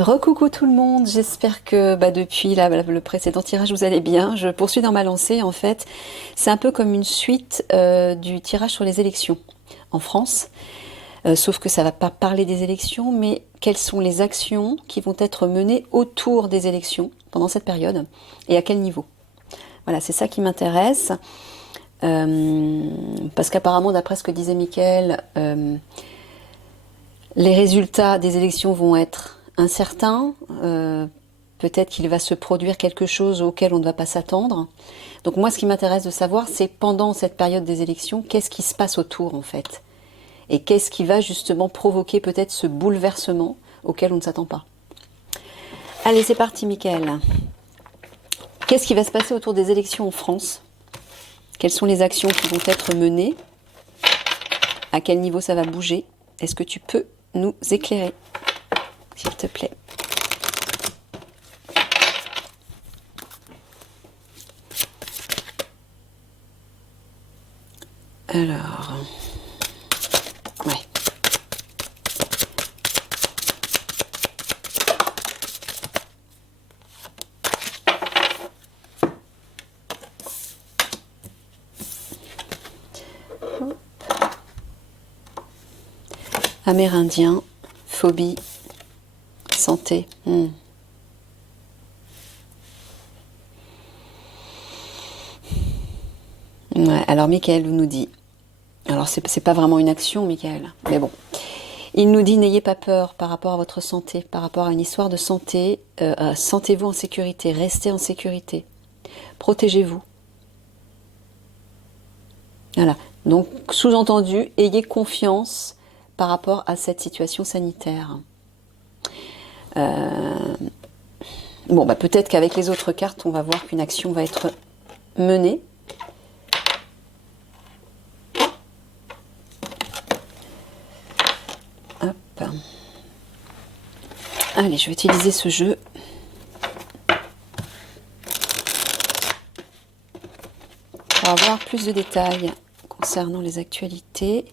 Recoucou tout le monde, j'espère que depuis le précédent tirage vous allez bien. Je poursuis dans ma lancée en fait. C'est un peu comme une suite du tirage sur les élections en France, sauf que ça va pas parler des élections, mais quelles sont les actions qui vont être menées autour des élections pendant cette période et à quel niveau. Voilà, c'est ça qui m'intéresse. Parce qu'apparemment, d'après ce que disait Mickaël, les résultats des élections vont être incertains. Peut-être qu'il va se produire quelque chose auquel on ne va pas s'attendre. Donc moi, ce qui m'intéresse de savoir, c'est pendant cette période des élections, qu'est-ce qui se passe autour en fait? Et qu'est-ce qui va justement provoquer peut-être ce bouleversement auquel on ne s'attend pas? Allez, c'est parti, Mickaël. Qu'est-ce qui va se passer autour des élections en France? Quelles sont les actions qui vont être menées? À quel niveau ça va bouger? Est-ce que tu peux nous éclairer, s'il te plaît? Alors, ouais. Amérindien, phobie, santé. Ouais, alors Mickaël nous dit, alors c'est pas vraiment une action Mickaël, mais bon, il nous dit n'ayez pas peur par rapport à votre santé, par rapport à une histoire de santé, sentez-vous en sécurité, restez en sécurité, protégez-vous. Voilà, donc sous-entendu, ayez confiance par rapport à cette situation sanitaire. Bon, peut-être qu'avec les autres cartes, on va voir qu'une action va être menée. Hop. Allez, je vais utiliser ce jeu. Pour avoir plus de détails concernant les actualités,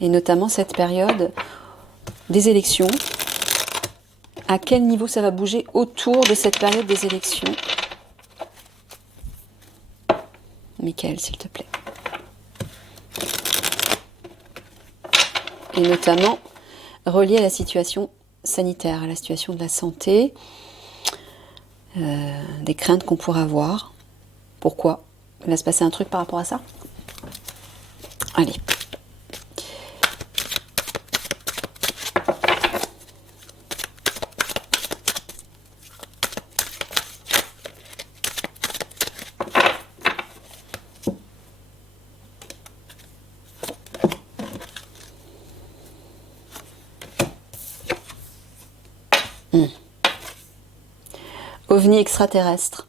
et notamment cette période des élections. À quel niveau ça va bouger autour de cette période des élections? Mickaël, s'il te plaît. Et notamment relié à la situation sanitaire, à la situation de la santé, des craintes qu'on pourrait avoir. Pourquoi? Il va se passer un truc par rapport à ça? Allez. OVNI extraterrestre.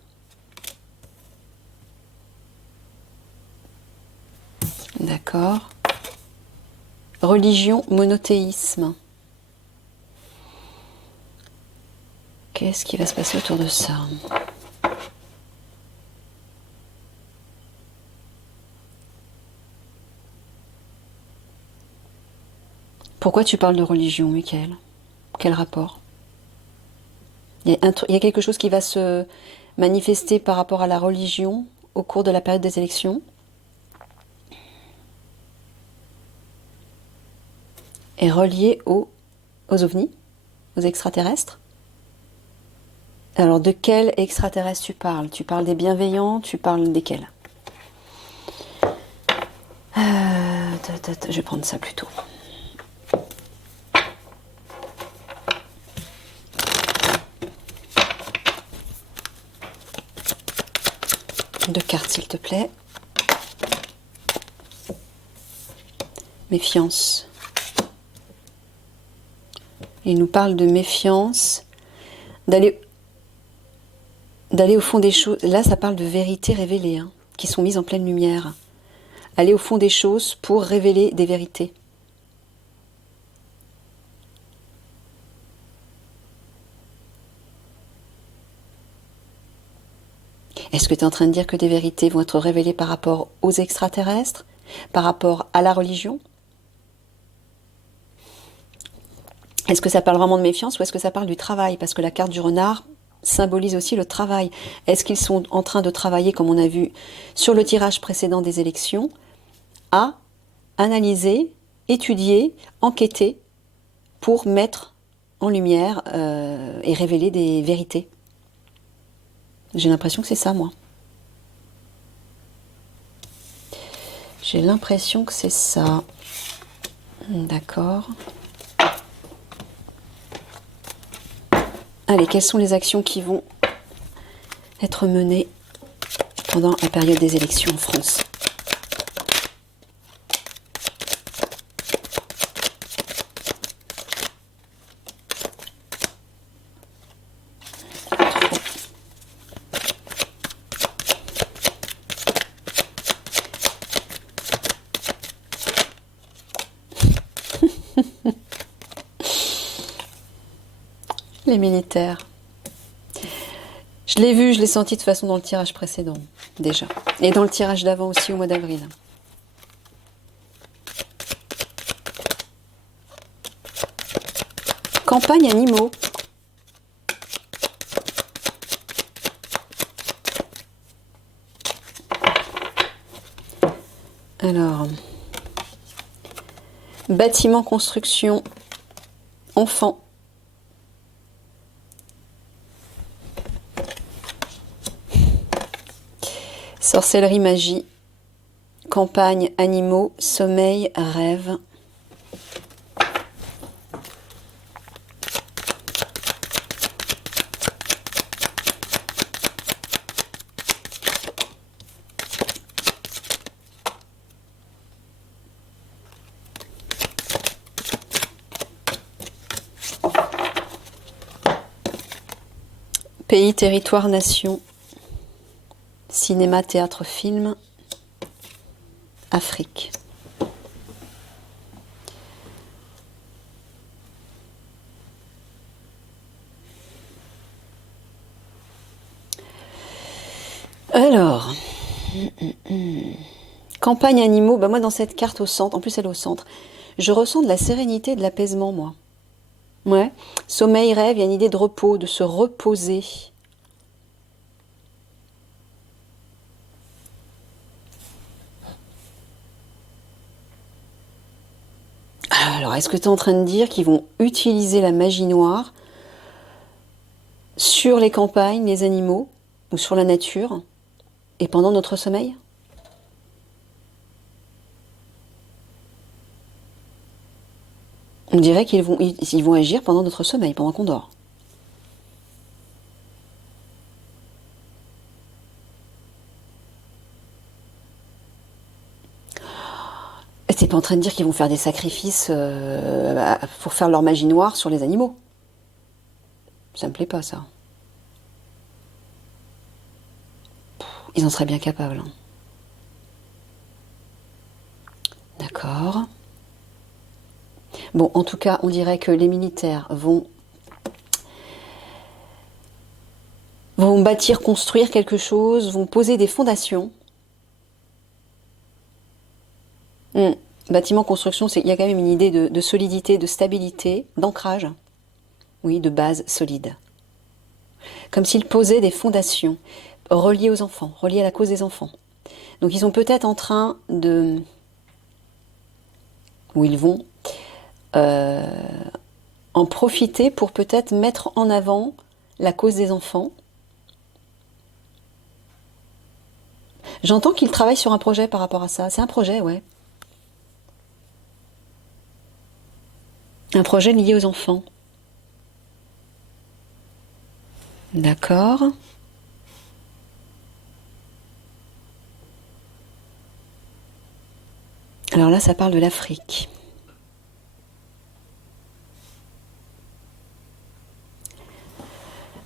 D'accord. Religion, monothéisme. Qu'est-ce qui va se passer autour de ça? Pourquoi tu parles de religion, Mickaël? Quel rapport? Il y a quelque chose qui va se manifester par rapport à la religion au cours de la période des élections? Et relié aux ovnis, aux extraterrestres? Alors, de quels extraterrestres tu parles? Tu parles des bienveillants? Tu parles desquels? Je vais prendre ça plutôt. Deux cartes, s'il te plaît. Méfiance. Il nous parle de méfiance, d'aller au fond des choses. Là, ça parle de vérités révélées, hein, qui sont mises en pleine lumière. Aller au fond des choses pour révéler des vérités. Est-ce que tu es en train de dire que des vérités vont être révélées par rapport aux extraterrestres, par rapport à la religion? Est-ce que ça parle vraiment de méfiance ou est-ce que ça parle du travail? Parce que la carte du renard symbolise aussi le travail. Est-ce qu'ils sont en train de travailler, comme on a vu sur le tirage précédent des élections, à analyser, étudier, enquêter pour mettre en lumière et révéler des vérités? J'ai l'impression que c'est ça, moi. J'ai l'impression que c'est ça. D'accord. Allez, quelles sont les actions qui vont être menées pendant la période des élections en France? Les militaires. Je l'ai vu, je l'ai senti de toute façon dans le tirage précédent, déjà. Et dans le tirage d'avant aussi, au mois d'avril. Campagne animaux. Alors, bâtiment, construction, enfants. Sorcellerie, magie, campagne, animaux, sommeil, rêve. Pays, territoire, nation. Cinéma, théâtre, film, Afrique. Alors, campagne animaux, bah moi dans cette carte au centre, en plus elle est au centre, je ressens de la sérénité, de l'apaisement, moi. Ouais. Sommeil, rêve, il y a une idée de repos, de se reposer. Alors, est-ce que tu es en train de dire qu'ils vont utiliser la magie noire sur les campagnes, les animaux, ou sur la nature, et pendant notre sommeil? On dirait ils vont agir pendant notre sommeil, pendant qu'on dort. T'es pas en train de dire qu'ils vont faire des sacrifices pour faire leur magie noire sur les animaux? Ça me plaît pas, ça. Ils en seraient bien capables. Hein. D'accord. Bon, en tout cas, on dirait que les militaires vont bâtir, construire quelque chose, vont poser des fondations. Bâtiment, construction, il y a quand même une idée de solidité, de stabilité, d'ancrage. Oui, de base solide. Comme s'ils posaient des fondations reliées aux enfants, reliées à la cause des enfants. Donc ils sont peut-être en train de... ou ils vont en profiter pour peut-être mettre en avant la cause des enfants. J'entends qu'ils travaillent sur un projet par rapport à ça. C'est un projet, ouais. Un projet lié aux enfants. D'accord. Alors là, ça parle de l'Afrique.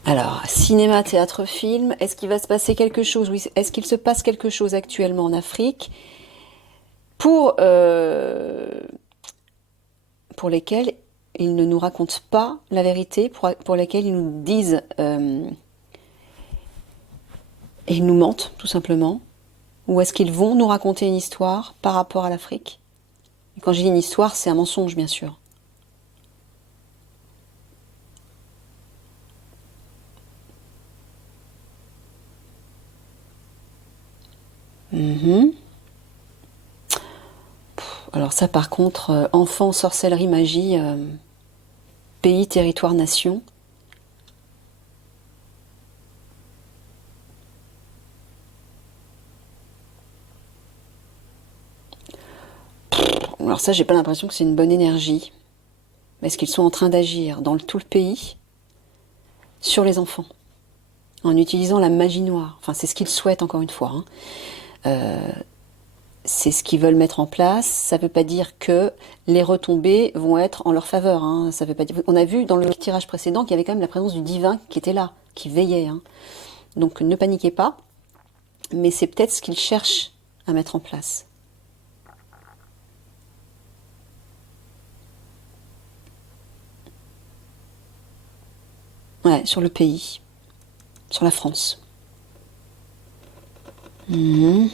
Alors, cinéma, théâtre, film, est-ce qu'il va se passer quelque chose? Oui, est-ce qu'il se passe quelque chose actuellement en Afrique pour lesquels ils ne nous racontent pas la vérité, pour lesquels ils nous disent... et ils nous mentent, tout simplement? Ou est-ce qu'ils vont nous raconter une histoire par rapport à l'Afrique? Et quand je dis une histoire, c'est un mensonge, bien sûr. Mhm. Alors ça, par contre, enfant, sorcellerie, magie, pays, territoire, nation. Alors ça, j'ai pas l'impression que c'est une bonne énergie. Est-ce qu'ils sont en train d'agir dans tout le pays sur les enfants, en utilisant la magie noire? Enfin, c'est ce qu'ils souhaitent, encore une fois, hein. C'est ce qu'ils veulent mettre en place. Ça ne veut pas dire que les retombées vont être en leur faveur, hein. Ça veut pas dire... On a vu dans le tirage précédent qu'il y avait quand même la présence du divin qui était là, qui veillait, hein. Donc ne paniquez pas, mais c'est peut-être ce qu'ils cherchent à mettre en place. Ouais, sur le pays, sur la France. Mhm.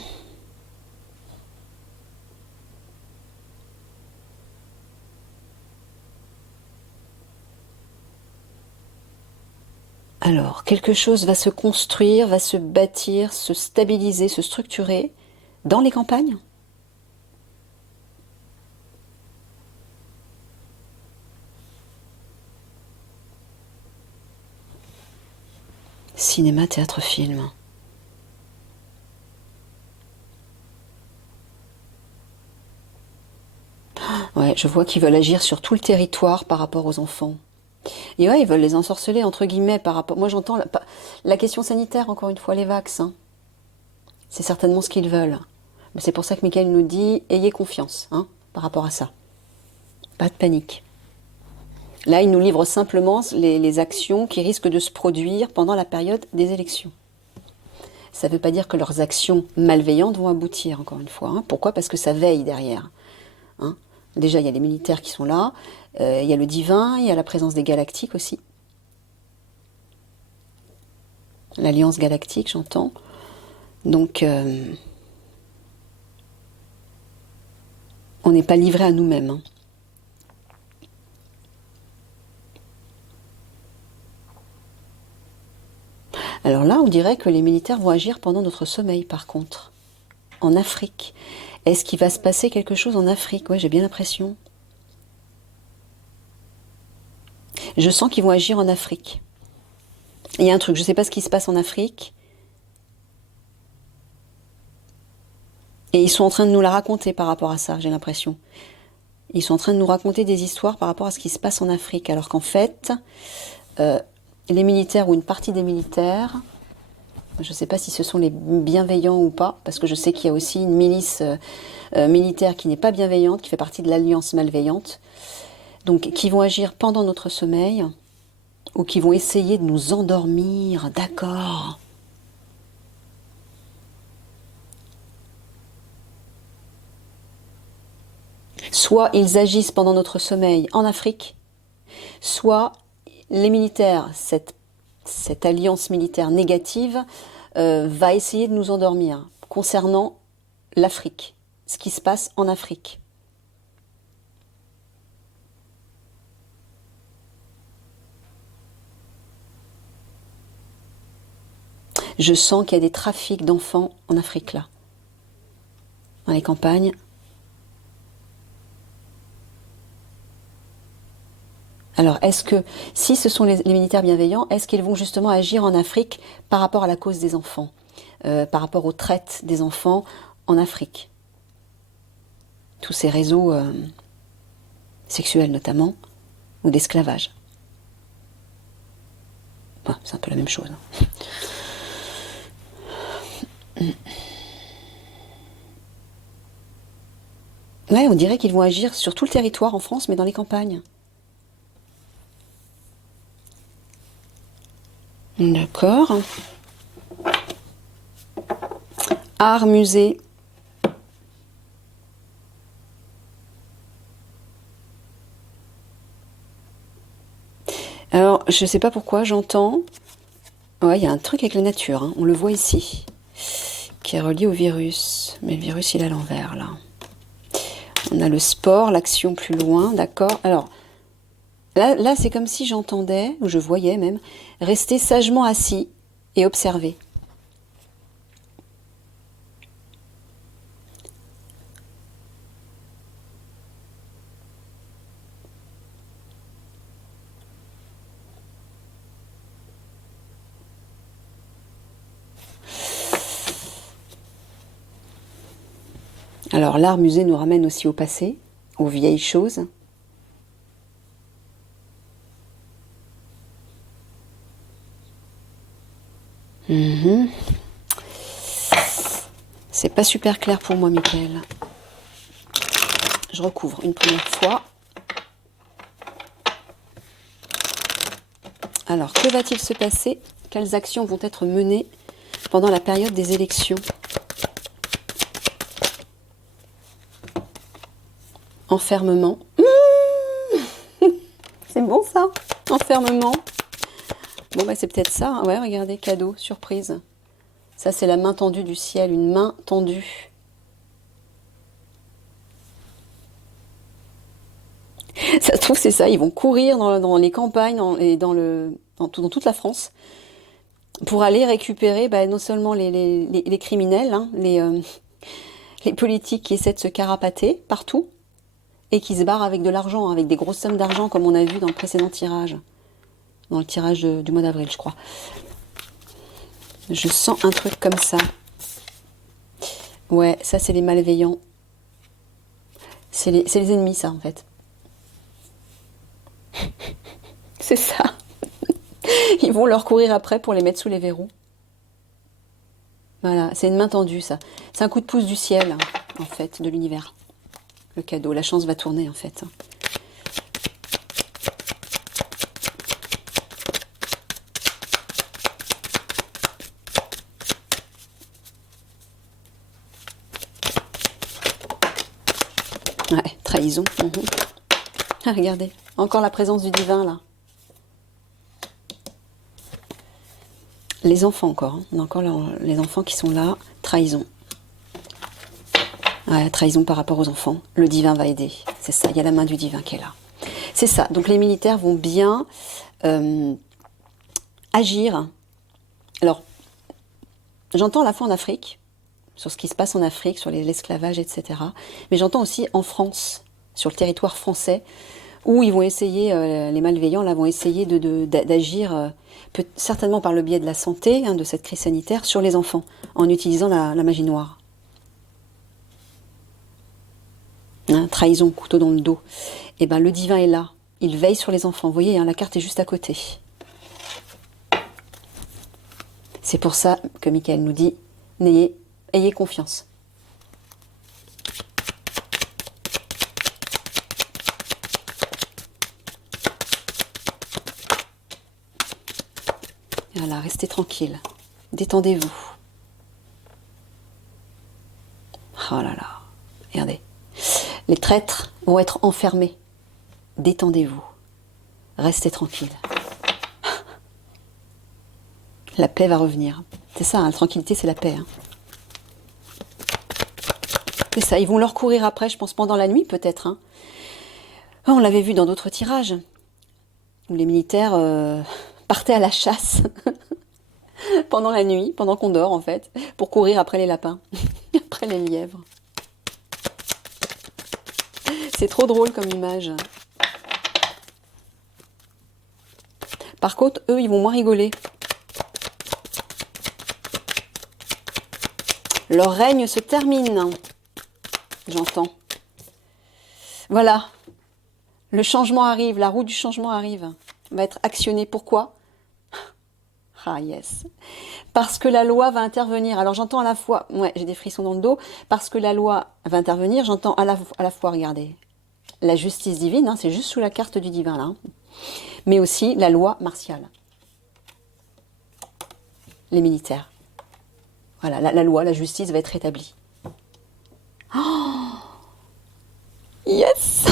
Alors, quelque chose va se construire, va se bâtir, se stabiliser, se structurer dans les campagnes? Cinéma, théâtre, film. Ouais, je vois qu'ils veulent agir sur tout le territoire par rapport aux enfants. Et ouais, ils veulent les ensorceler, entre guillemets, par rapport... Moi, j'entends la question sanitaire, encore une fois, les vax, hein. C'est certainement ce qu'ils veulent. Mais c'est pour ça que Michael nous dit, ayez confiance, hein, par rapport à ça. Pas de panique. Là, il nous livre simplement les actions qui risquent de se produire pendant la période des élections. Ça ne veut pas dire que leurs actions malveillantes vont aboutir, encore une fois, hein. Pourquoi? Parce que ça veille derrière, hein. Déjà, il y a les militaires qui sont là, il y a le divin, il y a la présence des galactiques aussi. L'alliance galactique, j'entends. Donc, on n'est pas livré à nous-mêmes, hein. Alors là, on dirait que les militaires vont agir pendant notre sommeil, par contre, en Afrique. Est-ce qu'il va se passer quelque chose en Afrique? Ouais, j'ai bien l'impression. Je sens qu'ils vont agir en Afrique. Il y a un truc, je ne sais pas ce qui se passe en Afrique. Et ils sont en train de nous la raconter par rapport à ça, j'ai l'impression. Ils sont en train de nous raconter des histoires par rapport à ce qui se passe en Afrique. Alors qu'en fait, les militaires ou une partie des militaires, je ne sais pas si ce sont les bienveillants ou pas, parce que je sais qu'il y a aussi une milice militaire qui n'est pas bienveillante, qui fait partie de l'alliance malveillante, donc qui vont agir pendant notre sommeil, ou qui vont essayer de nous endormir, d'accord. Soit ils agissent pendant notre sommeil en Afrique, soit les militaires, cette alliance militaire négative, va essayer de nous endormir concernant l'Afrique, ce qui se passe en Afrique. Je sens qu'il y a des trafics d'enfants en Afrique, là, dans les campagnes. Alors, est-ce que, si ce sont les militaires bienveillants, est-ce qu'ils vont justement agir en Afrique par rapport à la cause des enfants, par rapport aux traites des enfants en Afrique? Tous ces réseaux sexuels notamment, ou d'esclavage. Enfin, c'est un peu la même chose, hein. Ouais, on dirait qu'ils vont agir sur tout le territoire en France, mais dans les campagnes. D'accord. Art, musée. Alors, je ne sais pas pourquoi, j'entends... Ouais, il y a un truc avec la nature, hein, on le voit ici, qui est relié au virus. Mais le virus, il est à l'envers, là. On a le sport, l'action plus loin, d'accord. Alors, là c'est comme si j'entendais, ou je voyais même, rester sagement assis et observer. Alors l'art musée nous ramène aussi au passé, aux vieilles choses. Mhm. C'est pas super clair pour moi, Michael. Je recouvre une première fois. Alors, que va-t-il se passer? Quelles actions vont être menées pendant la période des élections? Enfermement. C'est bon ça? Enfermement. Bon, bah, c'est peut-être ça. Hein. Ouais, regardez, cadeau, surprise. Ça, c'est la main tendue du ciel, une main tendue. Ça se trouve, c'est ça. Ils vont courir dans les campagnes et dans toute la France pour aller récupérer bah, non seulement les criminels, hein, les politiques qui essaient de se carapater partout et qui se barrent avec de l'argent, avec des grosses sommes d'argent comme on a vu dans le précédent tirage, dans le tirage du mois d'avril, je crois. Je sens un truc comme ça. Ouais, ça c'est les malveillants. C'est les ennemis, ça, en fait. C'est ça. Ils vont leur courir après pour les mettre sous les verrous. Voilà, c'est une main tendue, ça. C'est un coup de pouce du ciel, hein, en fait, de l'univers. Le cadeau, la chance va tourner, en fait. Ouais, trahison. Ah, regardez, encore la présence du divin, là. Les enfants encore, hein. On a encore les enfants qui sont là. Trahison. Ouais, trahison par rapport aux enfants. Le divin va aider. C'est ça, il y a la main du divin qui est là. C'est ça. Donc les militaires vont bien agir. Alors, j'entends à la fois en Afrique, sur ce qui se passe en Afrique, sur l'esclavage, etc. Mais j'entends aussi en France, sur le territoire français, où ils vont essayer, les malveillants là vont essayer d'agir, certainement par le biais de la santé, hein, de cette crise sanitaire, sur les enfants, en utilisant la magie noire. Hein, trahison, couteau dans le dos. Et ben le divin est là, il veille sur les enfants. Vous voyez, hein, la carte est juste à côté. C'est pour ça que Michael nous dit, ayez confiance. Voilà, restez tranquille. Détendez-vous. Oh là là, regardez. Les traîtres vont être enfermés. Détendez-vous. Restez tranquille. La paix va revenir. C'est ça, hein, la tranquillité, c'est la paix. Hein. C'est ça, ils vont leur courir après, je pense, pendant la nuit peut-être. Hein. On l'avait vu dans d'autres tirages, où les militaires partaient à la chasse pendant la nuit, pendant qu'on dort en fait, pour courir après les lapins, après les lièvres. C'est trop drôle comme image. Par contre, eux, ils vont moins rigoler. Leur règne se termine. J'entends. Voilà. Le changement arrive, la roue du changement arrive. Va être actionnée. Pourquoi? Ah yes. Parce que la loi va intervenir. Alors j'entends à la fois, ouais, j'ai des frissons dans le dos, parce que la loi va intervenir, j'entends à la fois, regardez, la justice divine, hein, c'est juste sous la carte du divin là, hein, mais aussi la loi martiale. Les militaires. Voilà, la loi, la justice va être rétablie. Oh yes.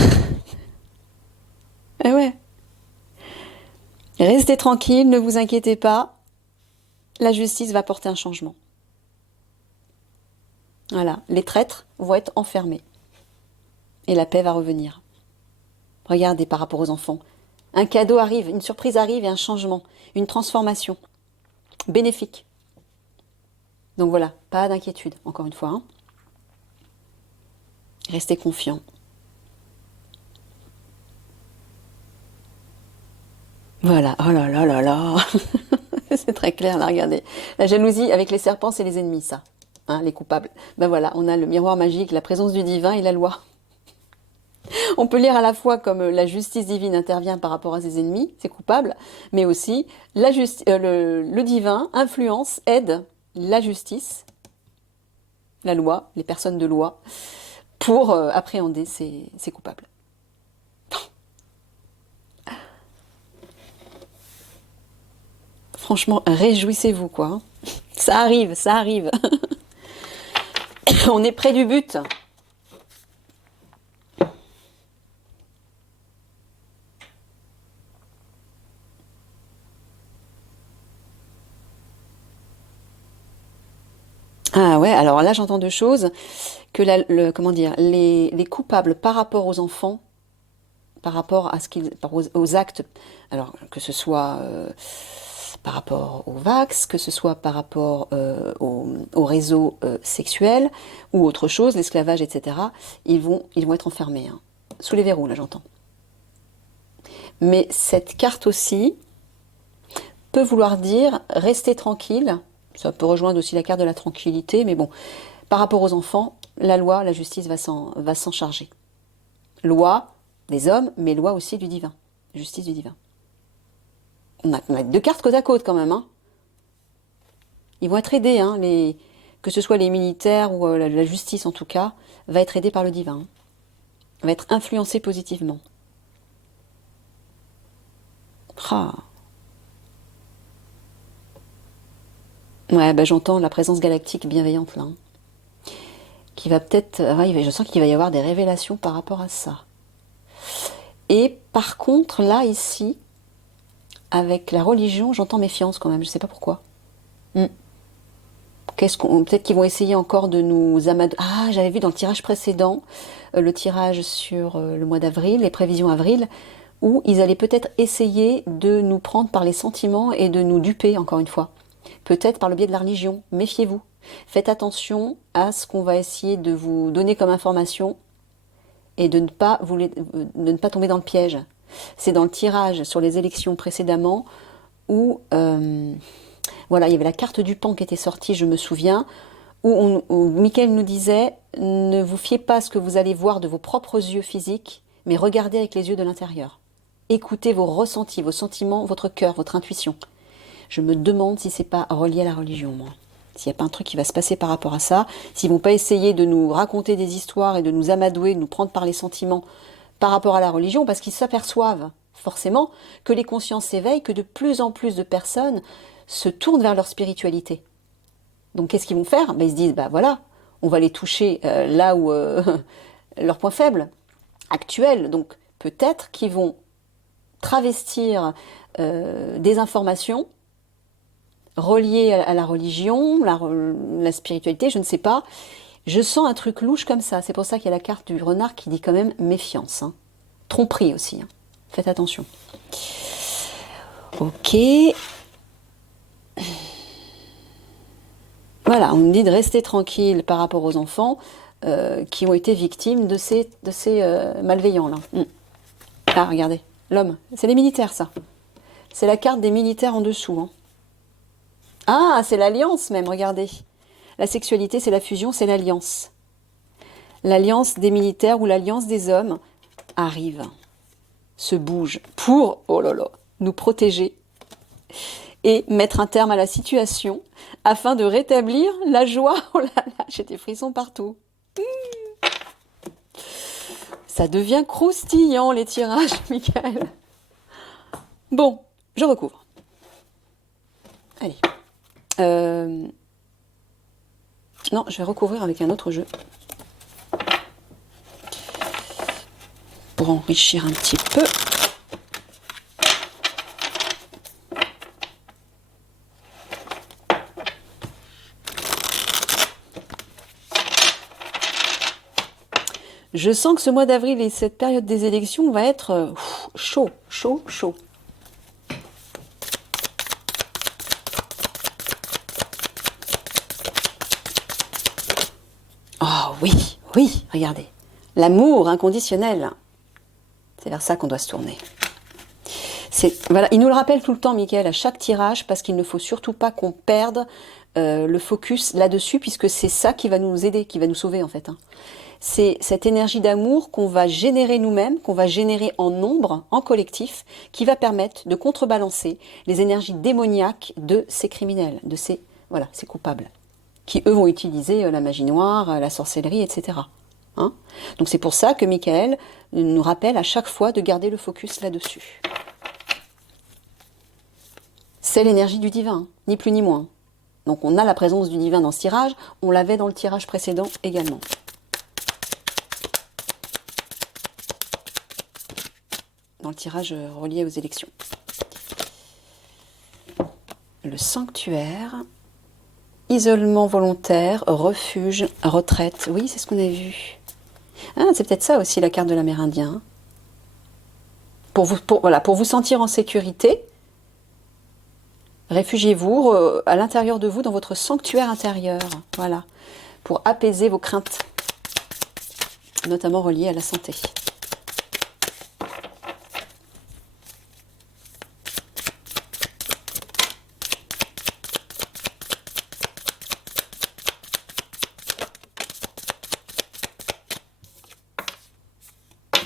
Eh ouais. Restez tranquille, ne vous inquiétez pas. La justice va porter un changement. Voilà, les traîtres vont être enfermés. Et la paix va revenir. Regardez par rapport aux enfants. Un cadeau arrive, une surprise arrive et un changement, une transformation bénéfique. Donc voilà, pas d'inquiétude, encore une fois. Hein. Restez confiants. Voilà, oh là là là là. C'est très clair là, regardez. La jalousie avec les serpents, c'est les ennemis, ça. hein, les coupables. Ben voilà, on a le miroir magique, la présence du divin et la loi. On peut lire à la fois comme la justice divine intervient par rapport à ses ennemis, ses coupables, mais aussi le divin influence, aide la justice, la loi, les personnes de loi, pour appréhender ces coupables. Franchement, réjouissez-vous, quoi. Hein. Ça arrive, ça arrive. On est près du but. Ah ouais, alors là j'entends deux choses, que comment dire, les coupables par rapport aux enfants, par rapport à aux actes, alors que ce soit par rapport au vax, que ce soit par rapport au réseau sexuel ou autre chose, l'esclavage, etc., ils vont être enfermés, hein, sous les verrous, là j'entends. Mais cette carte aussi peut vouloir dire rester tranquille. Ça peut rejoindre aussi la carte de la tranquillité, mais bon, par rapport aux enfants, la loi, la justice va s'en charger. Loi des hommes, mais loi aussi du divin. Justice du divin. On a deux cartes côte à côte quand même. Hein. Ils vont être aidés, hein, que ce soit les militaires ou la justice en tout cas, va être aidée par le divin. Hein. Va être influencée positivement. Ah. Ouais, bah, j'entends la présence galactique bienveillante là. Hein, qui va peut-être... je sens qu'il va y avoir des révélations par rapport à ça. Et par contre, là, ici, avec la religion, j'entends méfiance quand même. Je ne sais pas pourquoi. Peut-être qu'ils vont essayer encore de nous amadouer. Ah, j'avais vu dans le tirage précédent, le tirage sur le mois d'avril, les prévisions avril, où ils allaient peut-être essayer de nous prendre par les sentiments et de nous duper, encore une fois. Peut-être par le biais de la religion. Méfiez-vous. Faites attention à ce qu'on va essayer de vous donner comme information et de ne pas tomber dans le piège. C'est dans le tirage sur les élections précédemment où voilà, il y avait la carte du pan qui était sortie, je me souviens, où Michael nous disait ne vous fiez pas à ce que vous allez voir de vos propres yeux physiques, mais regardez avec les yeux de l'intérieur. Écoutez vos ressentis, vos sentiments, votre cœur, votre intuition. Je me demande si c'est pas relié à la religion, moi. S'il n'y a pas un truc qui va se passer par rapport à ça, s'ils vont pas essayer de nous raconter des histoires et de nous amadouer, de nous prendre par les sentiments par rapport à la religion, parce qu'ils s'aperçoivent forcément que les consciences s'éveillent, que de plus en plus de personnes se tournent vers leur spiritualité. Donc qu'est-ce qu'ils vont faire? Ils se disent, voilà, on va les toucher là où leur point faible actuel. Donc peut-être qu'ils vont travestir des informations reliées à la religion, la spiritualité, je ne sais pas. Je sens un truc louche comme ça. C'est pour ça qu'il y a la carte du renard qui dit quand même méfiance. Hein. Tromperie aussi. Hein. Faites attention. Ok. Voilà, on nous dit de rester tranquille par rapport aux enfants qui ont été victimes de ces malveillants-là. Ah, regardez, l'homme. C'est les militaires, ça. C'est la carte des militaires en dessous. Hein. Ah, c'est l'alliance même, regardez. La sexualité, c'est la fusion, c'est l'alliance. L'alliance des militaires ou l'alliance des hommes arrive, se bouge pour, oh là là, nous protéger et mettre un terme à la situation afin de rétablir la joie. Oh là là, j'ai des frissons partout. Ça devient croustillant les tirages, Michael. Bon, je recouvre. Allez. Non, je vais recouvrir avec un autre jeu. Pour enrichir un petit peu. Je sens que ce mois d'avril et cette période des élections va être chaud, chaud, chaud. Oh oui, oui, regardez. L'amour inconditionnel. C'est vers ça qu'on doit se tourner. Voilà, il nous le rappelle tout le temps, Michael, à chaque tirage, parce qu'il ne faut surtout pas qu'on perde le focus là-dessus, puisque c'est ça qui va nous aider, qui va nous sauver en fait. Hein. C'est cette énergie d'amour qu'on va générer nous-mêmes, qu'on va générer en nombre, en collectif, qui va permettre de contrebalancer les énergies démoniaques de ces criminels, de ces, voilà, ces coupables, qui eux vont utiliser la magie noire, la sorcellerie, etc. Hein. Donc c'est pour ça que Michael nous rappelle à chaque fois de garder le focus là-dessus. C'est l'énergie du divin, ni plus ni moins. Donc on a la présence du divin dans ce tirage, on l'avait dans le tirage précédent également. Dans le tirage relié aux élections. Le sanctuaire, isolement volontaire, refuge, retraite. Oui, c'est ce qu'on a vu. Ah, c'est peut-être ça aussi la carte de l'Amérindien. Voilà, pour vous sentir en sécurité, réfugiez-vous à l'intérieur de vous, dans votre sanctuaire intérieur. Voilà, pour apaiser vos craintes, notamment reliées à la santé.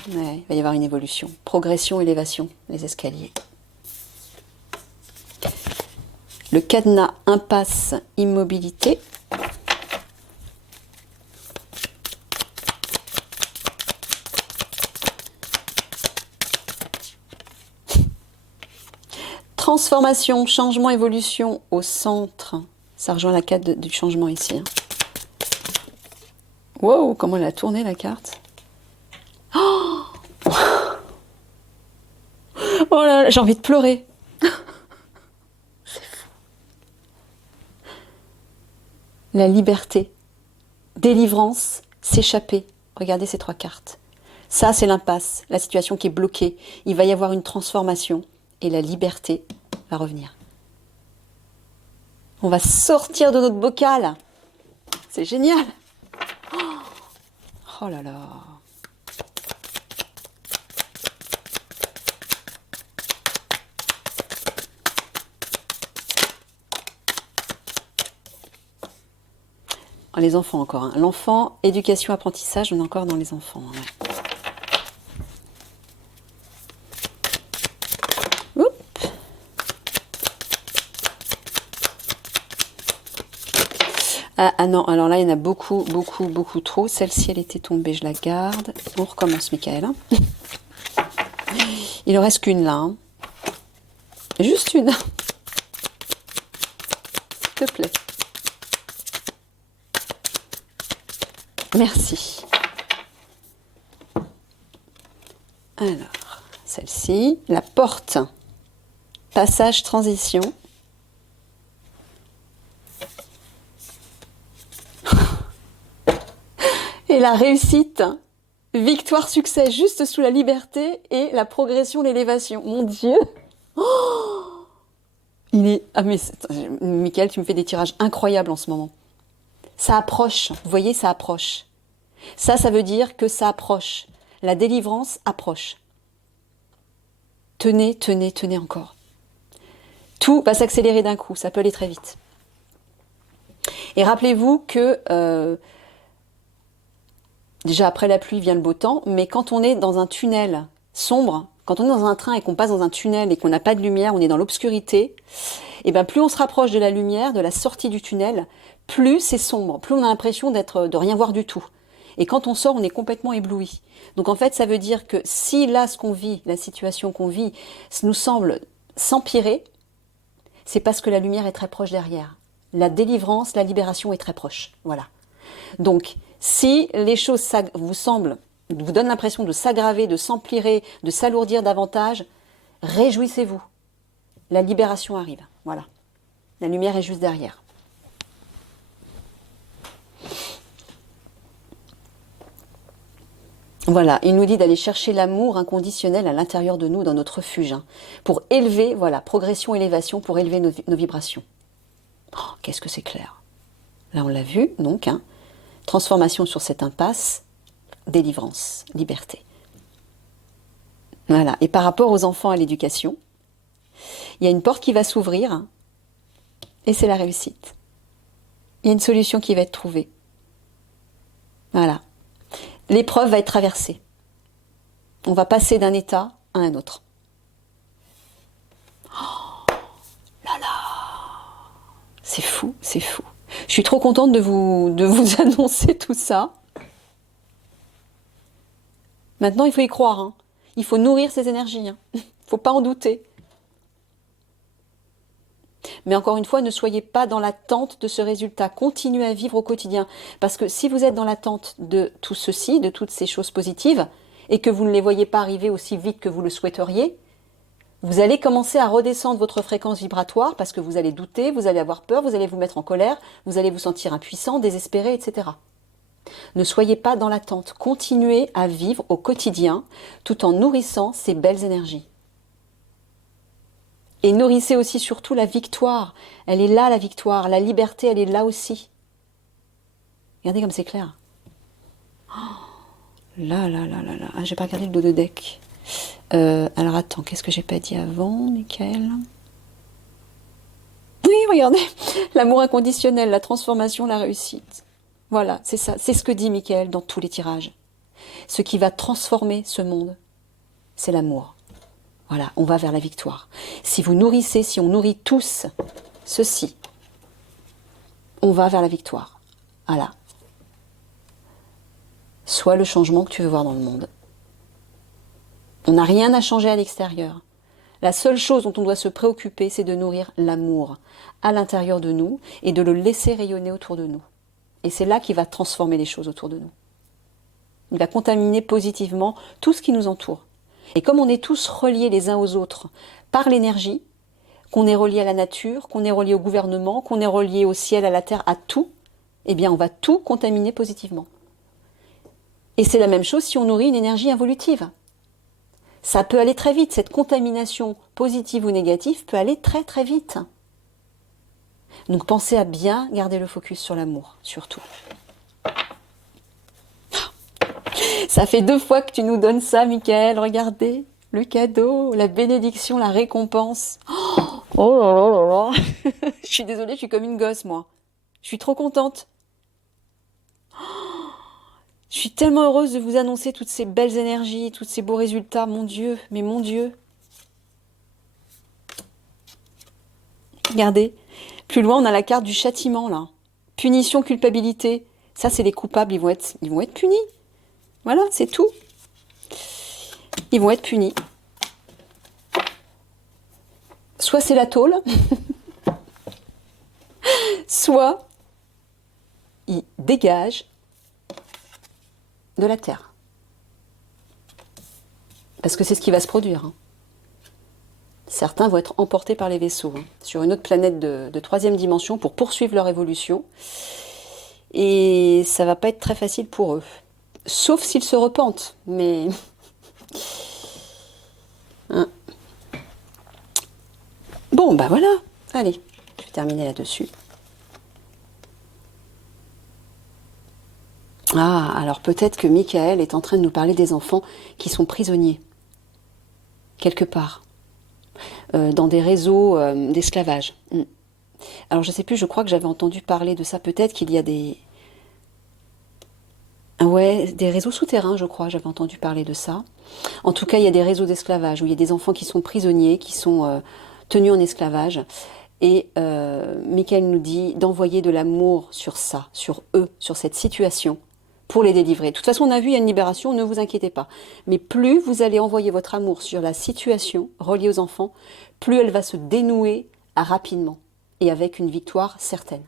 Ouais, il va y avoir une évolution. Progression, élévation, les escaliers. Le cadenas, impasse, immobilité. Transformation, changement, évolution au centre. Ça rejoint la carte du changement ici. Hein. Wow, comment elle a tourné la carte. Oh là là, j'ai envie de pleurer. La liberté, délivrance, s'échapper. Regardez ces trois cartes. Ça, c'est l'impasse, la situation qui est bloquée. Il va y avoir une transformation et la liberté va revenir. On va sortir de notre bocal. C'est génial. Oh là là. Les enfants encore. Hein. L'enfant, éducation, apprentissage, on est encore dans les enfants. Ouais. Oups. Ah non, alors là, il y en a beaucoup, beaucoup, beaucoup trop. Celle-ci, elle était tombée, je la garde. On recommence, Michael. Hein. Il en reste qu'une là. Hein. Juste une. S'il te plaît. Merci. Alors, celle-ci, la porte, passage, transition. Et la réussite, victoire, succès, juste sous la liberté et la progression, l'élévation. Mon Dieu! Oh, il est... Ah mais, Michael, tu me fais des tirages incroyables en ce moment. Ça approche, vous voyez, ça approche. Ça veut dire que ça approche. La délivrance approche. Tenez, tenez, tenez encore. Tout va s'accélérer d'un coup, ça peut aller très vite. Et rappelez-vous que, déjà après la pluie vient le beau temps, mais quand on est dans un tunnel sombre, quand on est dans un train et qu'on passe dans un tunnel et qu'on n'a pas de lumière, on est dans l'obscurité, et bien plus on se rapproche de la lumière, de la sortie du tunnel, plus c'est sombre, plus on a l'impression de rien voir du tout. Et quand on sort, on est complètement ébloui. Donc en fait, ça veut dire que si là, ce qu'on vit, la situation qu'on vit, nous semble s'empirer, c'est parce que la lumière est très proche derrière. La délivrance, la libération est très proche. Voilà. Donc, si les choses vous donnent l'impression de s'aggraver, de s'empirer, de s'alourdir davantage, réjouissez-vous. La libération arrive. Voilà. La lumière est juste derrière. Voilà, il nous dit d'aller chercher l'amour inconditionnel à l'intérieur de nous, dans notre refuge, hein, pour élever, voilà, progression, élévation, pour élever nos vibrations. Oh, qu'est-ce que c'est clair. Là, on l'a vu, donc, hein, transformation sur cette impasse, délivrance, liberté. Voilà, et par rapport aux enfants à l'éducation, Il y a une porte qui va s'ouvrir et c'est la réussite. Il y a une solution qui va être trouvée. Voilà. L'épreuve va être traversée. On va passer d'un état à un autre. Oh là là, c'est fou, c'est fou. Je suis trop contente de vous annoncer tout ça. Maintenant, il faut y croire. Hein. Il faut nourrir ces énergies. Hein. Il ne faut pas en douter. Mais encore une fois, ne soyez pas dans l'attente de ce résultat. Continuez à vivre au quotidien. Parce que si vous êtes dans l'attente de tout ceci, de toutes ces choses positives, et que vous ne les voyez pas arriver aussi vite que vous le souhaiteriez, vous allez commencer à redescendre votre fréquence vibratoire parce que vous allez douter, vous allez avoir peur, vous allez vous mettre en colère, vous allez vous sentir impuissant, désespéré, etc. Ne soyez pas dans l'attente. Continuez à vivre au quotidien tout en nourrissant ces belles énergies. Et nourrissez aussi surtout la victoire. Elle est là, la victoire. La liberté, elle est là aussi. Regardez comme c'est clair. Oh, là, là, là, là, là. Ah, j'ai pas regardé le dos de deck. Alors attends, qu'est-ce que j'ai pas dit avant, Michael? Oui, regardez. L'amour inconditionnel, la transformation, la réussite. Voilà, c'est ça. C'est ce que dit Michael dans tous les tirages. Ce qui va transformer ce monde, c'est l'amour. Voilà, on va vers la victoire. Si vous nourrissez, si on nourrit tous ceci, on va vers la victoire. Voilà. Sois le changement que tu veux voir dans le monde. On n'a rien à changer à l'extérieur. La seule chose dont on doit se préoccuper, c'est de nourrir l'amour à l'intérieur de nous et de le laisser rayonner autour de nous. Et c'est là qu'il va transformer les choses autour de nous. Il va contaminer positivement tout ce qui nous entoure. Et comme on est tous reliés les uns aux autres par l'énergie, qu'on est relié à la nature, qu'on est relié au gouvernement, qu'on est relié au ciel, à la terre, à tout, eh bien on va tout contaminer positivement. Et c'est la même chose si on nourrit une énergie involutive. Ça peut aller très vite, cette contamination positive ou négative peut aller très très vite. Donc pensez à bien garder le focus sur l'amour, surtout. Ça fait 2 fois que tu nous donnes ça, Michael. Regardez, le cadeau, la bénédiction, la récompense. Oh là là là là. Je suis désolée, je suis comme une gosse, moi. Je suis trop contente. Je suis tellement heureuse de vous annoncer toutes ces belles énergies, tous ces beaux résultats. Mon Dieu, mais mon Dieu. Regardez, plus loin, on a la carte du châtiment, là. Punition, culpabilité. Ça, c'est les coupables, ils vont être punis. Voilà, c'est tout. Ils vont être punis. Soit c'est la tôle, soit ils dégagent de la terre. Parce que c'est ce qui va se produire. Hein. Certains vont être emportés par les vaisseaux hein, sur une autre planète de 3e dimension pour poursuivre leur évolution. Et ça va pas être très facile pour eux. Sauf s'ils se repentent, mais... Hein. Bon, bah voilà. Allez, je vais terminer là-dessus. Ah, alors peut-être que Michael est en train de nous parler des enfants qui sont prisonniers, quelque part, dans des réseaux d'esclavage. Alors je ne sais plus, je crois que j'avais entendu parler de ça, peut-être qu'il y a des... Ouais, des réseaux souterrains, je crois, j'avais entendu parler de ça. En tout cas, il y a des réseaux d'esclavage où il y a des enfants qui sont prisonniers, qui sont tenus en esclavage. Et Michael nous dit d'envoyer de l'amour sur ça, sur eux, sur cette situation, pour les délivrer. De toute façon, on a vu, il y a une libération, ne vous inquiétez pas. Mais plus vous allez envoyer votre amour sur la situation reliée aux enfants, plus elle va se dénouer rapidement et avec une victoire certaine.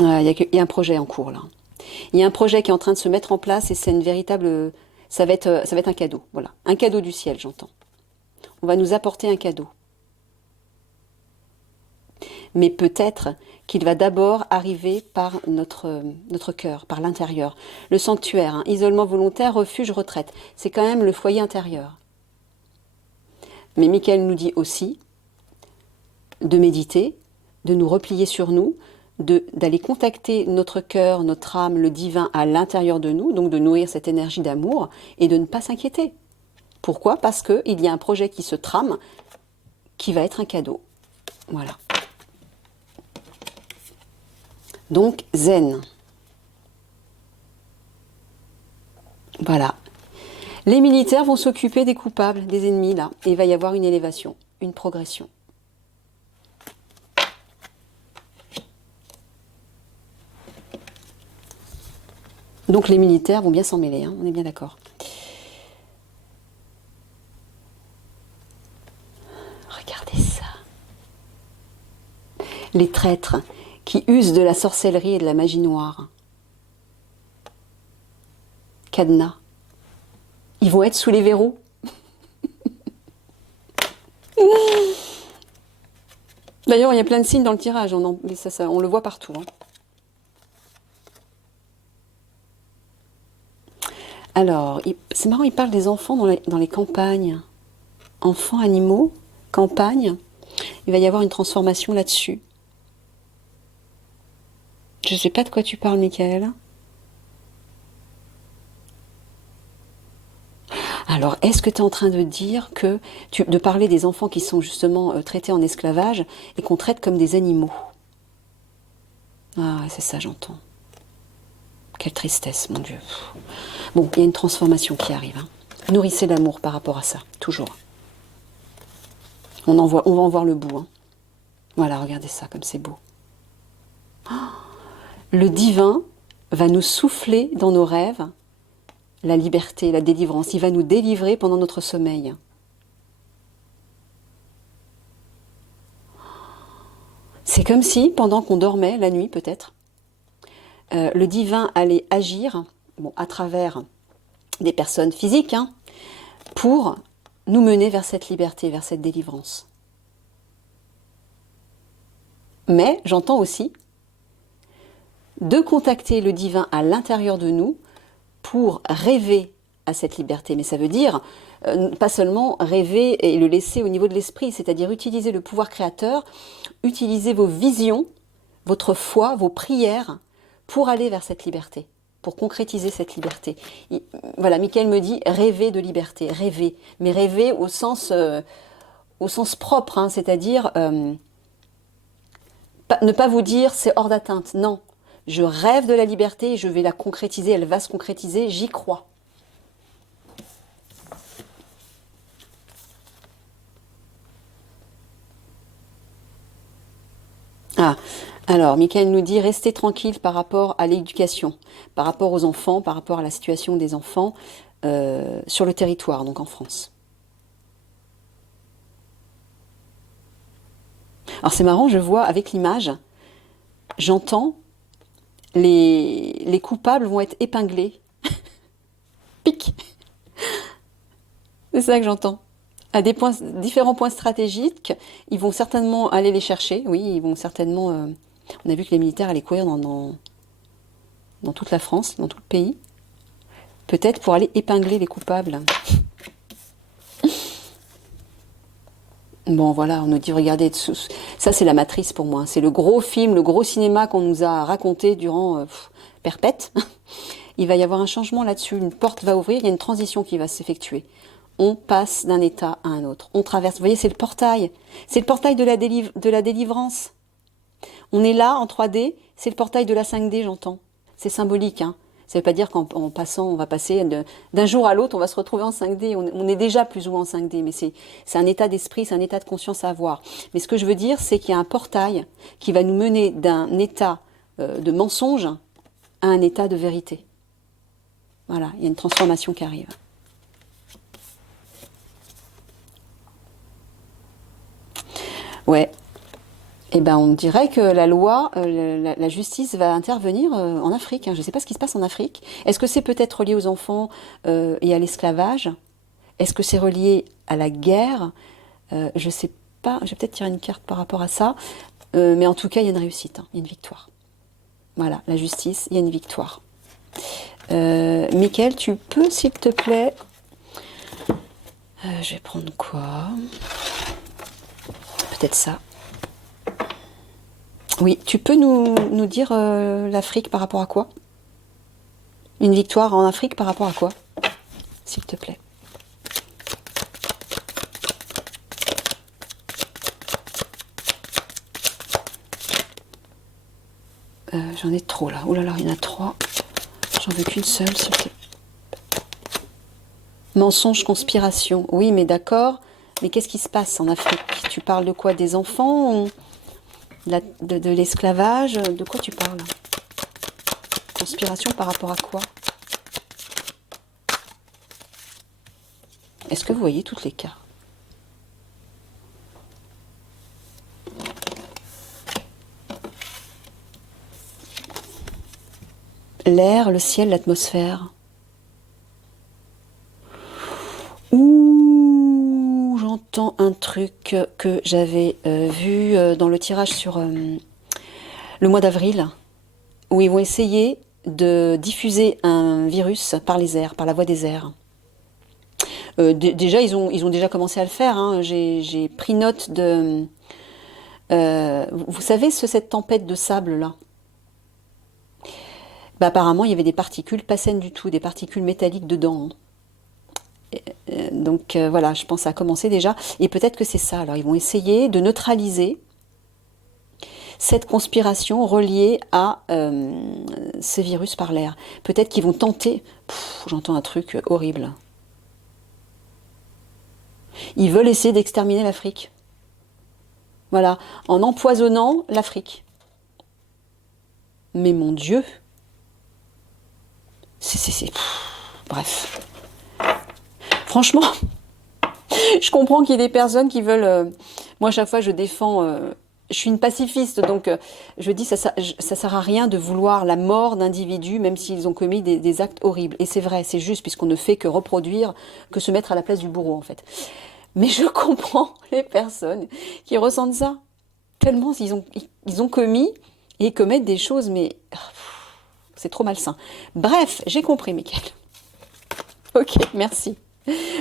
Il y a un projet en cours là. Il y a un projet qui est en train de se mettre en place et c'est une véritable... Ça va être un cadeau, voilà. Un cadeau du ciel, j'entends. On va nous apporter un cadeau. Mais peut-être qu'il va d'abord arriver par notre cœur, par l'intérieur. Le sanctuaire, hein, isolement volontaire, refuge, retraite. C'est quand même le foyer intérieur. Mais Michael nous dit aussi de méditer, de nous replier sur nous, d'aller contacter notre cœur, notre âme, le divin à l'intérieur de nous, donc de nourrir cette énergie d'amour et de ne pas s'inquiéter. Pourquoi? Parce qu'il y a un projet qui se trame, qui va être un cadeau. Voilà. Donc, zen. Voilà. Les militaires vont s'occuper des coupables, des ennemis, là. Et il va y avoir une élévation, une progression. Donc les militaires vont bien s'en mêler, hein, on est bien d'accord. Regardez ça. Les traîtres qui usent de la sorcellerie et de la magie noire. Cadenas. Ils vont être sous les verrous. D'ailleurs, il y a plein de signes dans le tirage, on le voit partout. Hein. Alors, c'est marrant, il parle des enfants dans les campagnes. Enfants, animaux, campagne. Il va y avoir une transformation là-dessus. Je ne sais pas de quoi tu parles, Michael. Alors, est-ce que tu es en train de dire de parler des enfants qui sont justement traités en esclavage et qu'on traite comme des animaux? Ah, c'est ça, j'entends. Quelle tristesse, mon Dieu. Bon, il y a une transformation qui arrive. Hein. Nourrissez l'amour par rapport à ça, toujours. On va en voir le bout. Hein. Voilà, regardez ça, comme c'est beau. Oh, le divin va nous souffler dans nos rêves la liberté, la délivrance. Il va nous délivrer pendant notre sommeil. C'est comme si, pendant qu'on dormait, la nuit peut-être, le divin allait agir à travers des personnes physiques hein, pour nous mener vers cette liberté, vers cette délivrance. Mais j'entends aussi de contacter le divin à l'intérieur de nous pour rêver à cette liberté. Mais ça veut dire pas seulement rêver et le laisser au niveau de l'esprit, c'est-à-dire utiliser le pouvoir créateur, utiliser vos visions, votre foi, vos prières pour aller vers cette liberté, pour concrétiser cette liberté. Voilà, Michael me dit rêver de liberté, rêver, mais rêver au sens propre, hein, c'est-à-dire ne pas vous dire c'est hors d'atteinte, non. Je rêve de la liberté et je vais la concrétiser, elle va se concrétiser, j'y crois. Ah, alors, Michael nous dit, restez tranquille par rapport à l'éducation, par rapport aux enfants, par rapport à la situation des enfants sur le territoire, donc en France. Alors c'est marrant, je vois avec l'image, j'entends les coupables vont être épinglés. Pic. C'est ça que j'entends. À différents points stratégiques, ils vont certainement aller les chercher. Oui, ils vont certainement... on a vu que les militaires allaient courir dans toute la France, dans tout le pays. Peut-être pour aller épingler les coupables. Bon, voilà, on nous dit, regardez, ça c'est la matrice pour moi. C'est le gros film, le gros cinéma qu'on nous a raconté durant perpète. Il va y avoir un changement là-dessus, une porte va ouvrir, il y a une transition qui va s'effectuer. On passe d'un état à un autre. On traverse, vous voyez, c'est le portail. C'est le portail de la délivrance. On est là en 3D, c'est le portail de la 5D, j'entends. C'est symbolique, hein. Ça ne veut pas dire qu'en passant, on va passer d'un jour à l'autre, on va se retrouver en 5D. On est déjà plus ou moins en 5D, mais c'est un état d'esprit, c'est un état de conscience à avoir. Mais ce que je veux dire, c'est qu'il y a un portail qui va nous mener d'un état de mensonge à un état de vérité. Voilà, il y a une transformation qui arrive. Ouais. Eh ben, on dirait que la loi, la justice va intervenir en Afrique. Hein. Je ne sais pas ce qui se passe en Afrique. Est-ce que c'est peut-être relié aux enfants et à l'esclavage? Est-ce que c'est relié à la guerre? Je ne sais pas. Je vais peut-être tirer une carte par rapport à ça. Mais en tout cas, il y a une réussite. Hein. Il y a une victoire. Voilà, la justice, il y a une victoire. Mickaël, tu peux, s'il te plaît... je vais prendre quoi? Peut-être ça. Oui, tu peux nous dire l'Afrique par rapport à quoi? Une victoire en Afrique par rapport à quoi? S'il te plaît. J'en ai trop là. Oh là là, il y en a 3. J'en veux qu'une seule, s'il te plaît. Mensonge, conspiration. Oui, mais d'accord. Mais qu'est-ce qui se passe en Afrique? Tu parles de quoi? Des enfants? De l'esclavage? De quoi tu parles? Conspiration par rapport à quoi? Est-ce que vous voyez toutes les cartes? L'air, le ciel, l'atmosphère. Ouh, j'entends un truc que j'avais vu dans le tirage sur le mois d'avril, où ils vont essayer de diffuser un virus par les airs, par la voie des airs. Déjà, ils ont déjà commencé à le faire, hein. J'ai pris note de... vous savez, cette tempête de sable-là, bah, apparemment, il y avait des particules pas saines du tout, des particules métalliques dedans. Donc voilà, je pense que ça a commencé déjà. Et peut-être que c'est ça. Alors, ils vont essayer de neutraliser cette conspiration reliée à ce virus par l'air. Peut-être qu'ils vont tenter... J'entends un truc horrible. Ils veulent essayer d'exterminer l'Afrique. Voilà, en empoisonnant l'Afrique. Mais mon Dieu, bref. Franchement, je comprends qu'il y ait des personnes qui veulent... moi, à chaque fois, je défends... je suis une pacifiste, donc je dis ça sert à rien de vouloir la mort d'individus, même s'ils ont commis des actes horribles. Et c'est vrai, c'est juste, puisqu'on ne fait que reproduire, que se mettre à la place du bourreau, en fait. Mais je comprends les personnes qui ressentent ça. Tellement ils ont commis et commettent des choses, mais c'est trop malsain. Bref, j'ai compris, Mickaël. Ok, merci.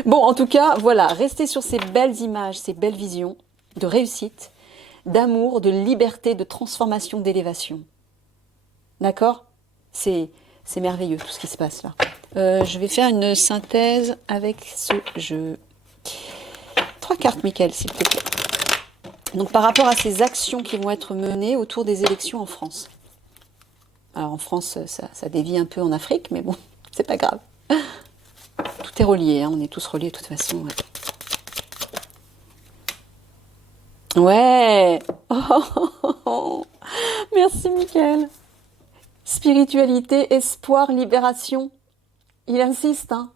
Bon, en tout cas, voilà, restez sur ces belles images, ces belles visions de réussite, d'amour, de liberté, de transformation, d'élévation. D'accord? C'est merveilleux tout ce qui se passe là. Je vais faire une synthèse avec ce jeu. 3 cartes, Mickaël, s'il te plaît. Donc par rapport à ces actions qui vont être menées autour des élections en France. Alors en France, ça dévie un peu en Afrique, mais bon, c'est pas grave. Tout est relié, hein, on est tous reliés de toute façon. Ouais, oh, merci Mickaël. Spiritualité, espoir, libération. Il insiste, hein.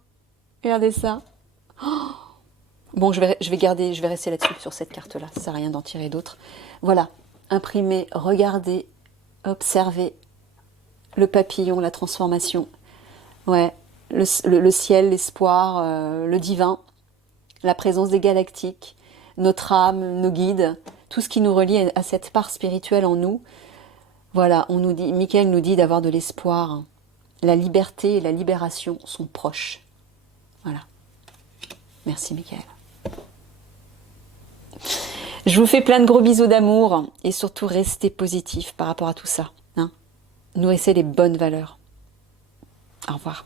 Regardez ça. Bon, je vais rester là-dessus, sur cette carte-là. Ça sert à rien d'en tirer d'autres. Voilà, imprimer, regarder, observer le papillon, la transformation. Ouais, le ciel, l'espoir, le divin, la présence des galactiques, notre âme, nos guides, tout ce qui nous relie à cette part spirituelle en nous. Voilà, Mickaël nous dit d'avoir de l'espoir. La liberté et la libération sont proches. Voilà. Merci Mickaël. Je vous fais plein de gros bisous d'amour et surtout restez positifs par rapport à tout ça. Hein. Nourrissez les bonnes valeurs. Au revoir.